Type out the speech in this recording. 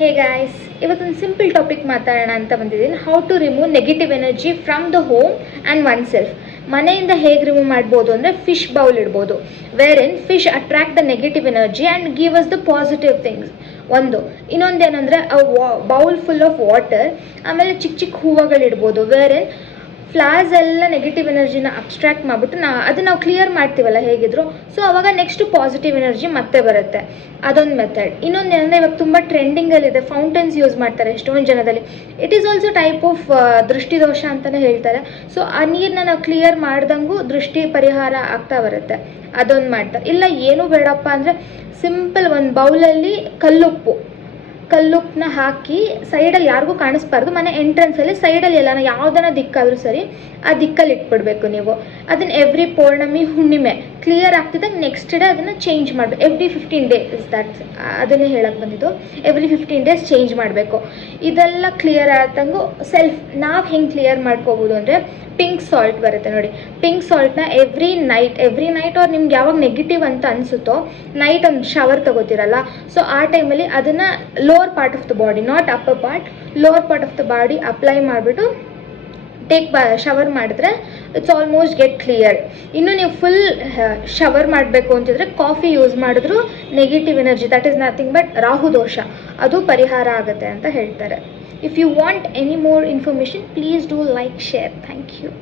ಹೇ guys, ಇವತ್ತೊಂದು simple topic ಮಾತಾಡೋಣ ಅಂತ ಬಂದಿದ್ದೀನಿ. How to remove negative energy from the home and oneself. ಮನೆಯಿಂದ ಹೇಗೆ ರಿಮೂವ್ ಮಾಡ್ಬೋದು ಅಂದರೆ ಫಿಶ್ ಬೌಲ್ ಇಡ್ಬೋದು, wherein fish attract the negative energy and give us the positive things. ಇನ್ನೊಂದೇನೆಂದರೆ ಬೌಲ್ ಫುಲ್ ಆಫ್ ವಾಟರ್, ಆಮೇಲೆ ಚಿಕ್ಕ ಚಿಕ್ಕ ಹೂವುಗಳಿಡ್ಬೋದು, ವೇರ್ ಇನ್ ಫ್ಲವರ್ಸ್ ಎಲ್ಲ ನೆಗೆಟಿವ್ ಎನರ್ಜಿನ ಅಬ್ಸ್ಟ್ರಾಕ್ಟ್ ಮಾಡಿಬಿಟ್ಟು ನಾವು ಕ್ಲಿಯರ್ ಮಾಡ್ತೀವಲ್ಲ ಹೇಗಿದ್ರು, ಸೊ ಅವಾಗ ನೆಕ್ಸ್ಟ್ ಪಾಸಿಟಿವ್ ಎನರ್ಜಿ ಮತ್ತೆ ಬರುತ್ತೆ. ಅದೊಂದು ಮೆಥಡ್. ಇನ್ನೊಂದೇನೆಂದರೆ ಇವಾಗ ತುಂಬ ಟ್ರೆಂಡಿಂಗಲ್ಲಿದೆ, ಫೌಂಟನ್ಸ್ ಯೂಸ್ ಮಾಡ್ತಾರೆ ಎಷ್ಟೊಂದು ಜನದಲ್ಲಿ. It is also type of ದೃಷ್ಟಿದೋಷ ಅಂತಲೇ ಹೇಳ್ತಾರೆ. ಸೊ ಆ ನೀರನ್ನ ನಾವು ಕ್ಲಿಯರ್ ಮಾಡ್ದಂಗೂ ದೃಷ್ಟಿ ಪರಿಹಾರ ಆಗ್ತಾ ಬರುತ್ತೆ. ಅದೊಂದು ಮಾಡ್ತಾರೆ. ಇಲ್ಲ ಏನೂ ಬೇಡಪ್ಪ ಅಂದರೆ ಸಿಂಪಲ್ ಒಂದು ಬೌಲಲ್ಲಿ ಕಲ್ಲುಪ್ಪನ್ನ ಹಾಕಿ ಸೈಡಲ್ಲಿ ಯಾರಿಗೂ ಕಾಣಿಸ್ಬಾರ್ದು, ಮನೆ ಎಂಟ್ರೆನ್ಸಲ್ಲಿ ಸೈಡಲ್ಲಿ ಎಲ್ಲಾನ ಯಾವುದನ್ನ ದಿಕ್ಕಾದರೂ ಸರಿ ಆ ದಿಕ್ಕಲ್ಲಿ ಇಟ್ಬಿಡ್ಬೇಕು ನೀವು. ಅದನ್ನು ಎವ್ರಿ ಪೌರ್ಣಮಿ ಹುಣ್ಣಿಮೆ ಕ್ಲಿಯರ್ ಆಗ್ತಿದ್ದಾಗ ನೆಕ್ಸ್ಟ್ ಡೇ ಅದನ್ನು ಚೇಂಜ್ ಮಾಡಬೇಕು. ಎವ್ರಿ 15 ಡೇಸ್, ಅದನ್ನೇ ಹೇಳಕ್ಕೆ ಬಂದಿದ್ದು. ಎವ್ರಿ 15 ಡೇಸ್ ಚೇಂಜ್ ಮಾಡಬೇಕು. ಇದೆಲ್ಲ ಕ್ಲಿಯರ್ ಆದಂಗೂ ಸೆಲ್ಫ್ ನಾವು ಹೆಂಗೆ ಕ್ಲಿಯರ್ ಮಾಡ್ಕೋಬೋದು ಅಂದರೆ, ಪಿಂಕ್ ಸಾಲ್ಟ್ ಬರುತ್ತೆ ನೋಡಿ. ಪಿಂಕ್ ಸಾಲ್ಟ್ನ ಎವ್ರಿ ನೈಟ್ ಅವ್ರು ನಿಮ್ಗೆ ಯಾವಾಗ ನೆಗೆಟಿವ್ ಅಂತ ಅನಿಸುತ್ತೋ ನೈಟ್ ಒಂದು ಶವರ್ ತಗೋತೀರಲ್ಲ, ಸೊ ಆ ಟೈಮಲ್ಲಿ ಅದನ್ನು lower part of the body, not upper part, lower part of the body apply ಮಾಡಿಬಿಟ್ಟು ಶವರ್ ಮಾಡಿದ್ರೆ ಇಟ್ಸ್ ಆಲ್ಮೋಸ್ಟ್ ಗೆಟ್ ಕ್ಲಿಯರ್. ಇನ್ನು ನೀವು ಫುಲ್ ಶವರ್ ಮಾಡಬೇಕು ಅಂತಿದ್ರೆ ಕಾಫಿ ಯೂಸ್ ಮಾಡಿದ್ರು negative energy, that is nothing but Rahu ದೋಷ, ಅದು ಪರಿಹಾರ ಆಗುತ್ತೆ ಅಂತ ಹೇಳ್ತಾರೆ. If you want any more information please do like, share. Thank you.